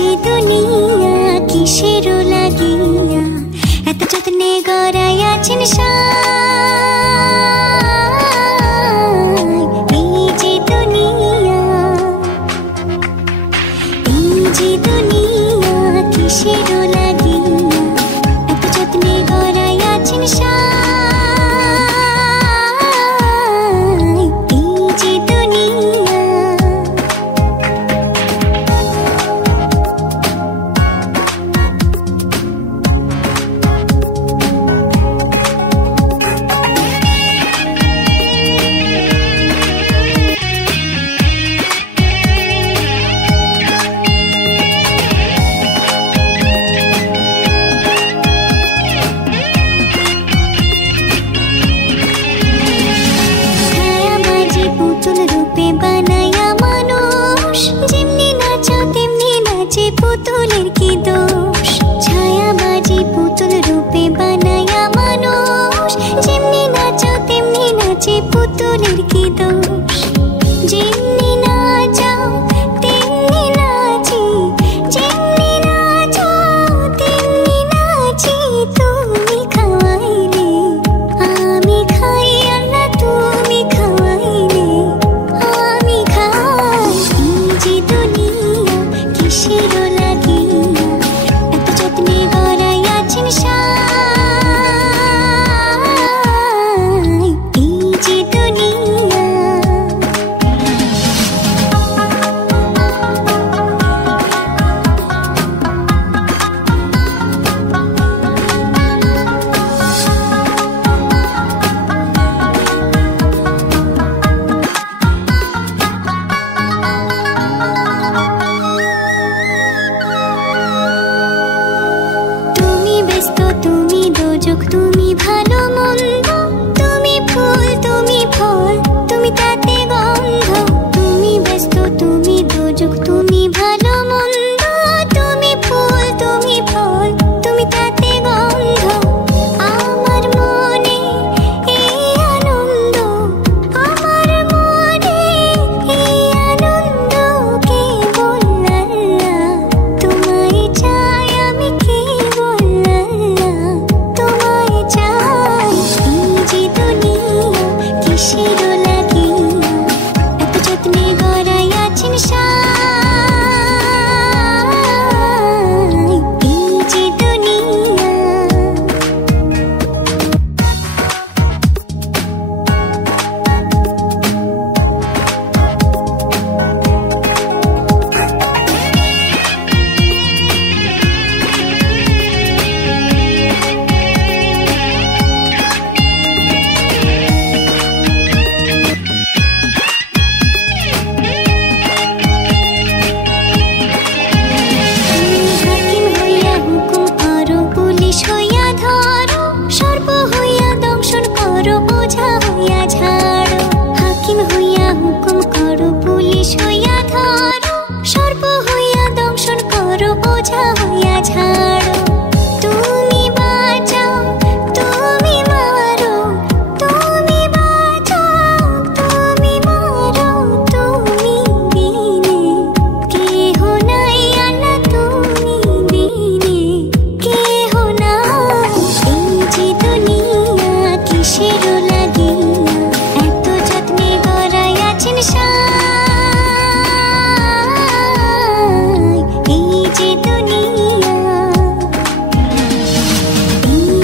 যে দুনিয়া কিসের লাগিয়া এত যত্নে গড়াইয়াছেন এই যে দুনিয়া কিসের লাগিয়া এত যত্নে গড়াইয়াছেন পুতুলের কি দোষ ছায়াবাজি পুতুল রূপে বানায়া মানুষ যেমনি নাচো তেমনি নাচে পুতুলের কি দোষ যেমনি নাচাও তেমনি নাচি যেমনি নাচো তেমনি নাচি তুমি খাওয়াইলে আমি খাই আল্লাহ তুমি খাওয়াইলে আমি খাই এই যে দুনিয়া কিসের তুমি দোজক তুমি ভালো মন্দ তুমি ফুল তুমি ফল তুমি তাতে গন্ধ তুমি ব্যস্ত তুমি দোজক তুমি ভালো মন্দ তুমি ফুল তুমি ফল তুমি তাতে গন্ধ আমার মনে এই আনন্দ আমার মনে এই আনন্দ কেবল আল্লাহ তোমায় চাই আমি কেবল কিসের লাগিয়া এত যত্নে গড়াইয়াছেন এই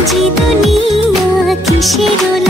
যে দুনিয়া কিসের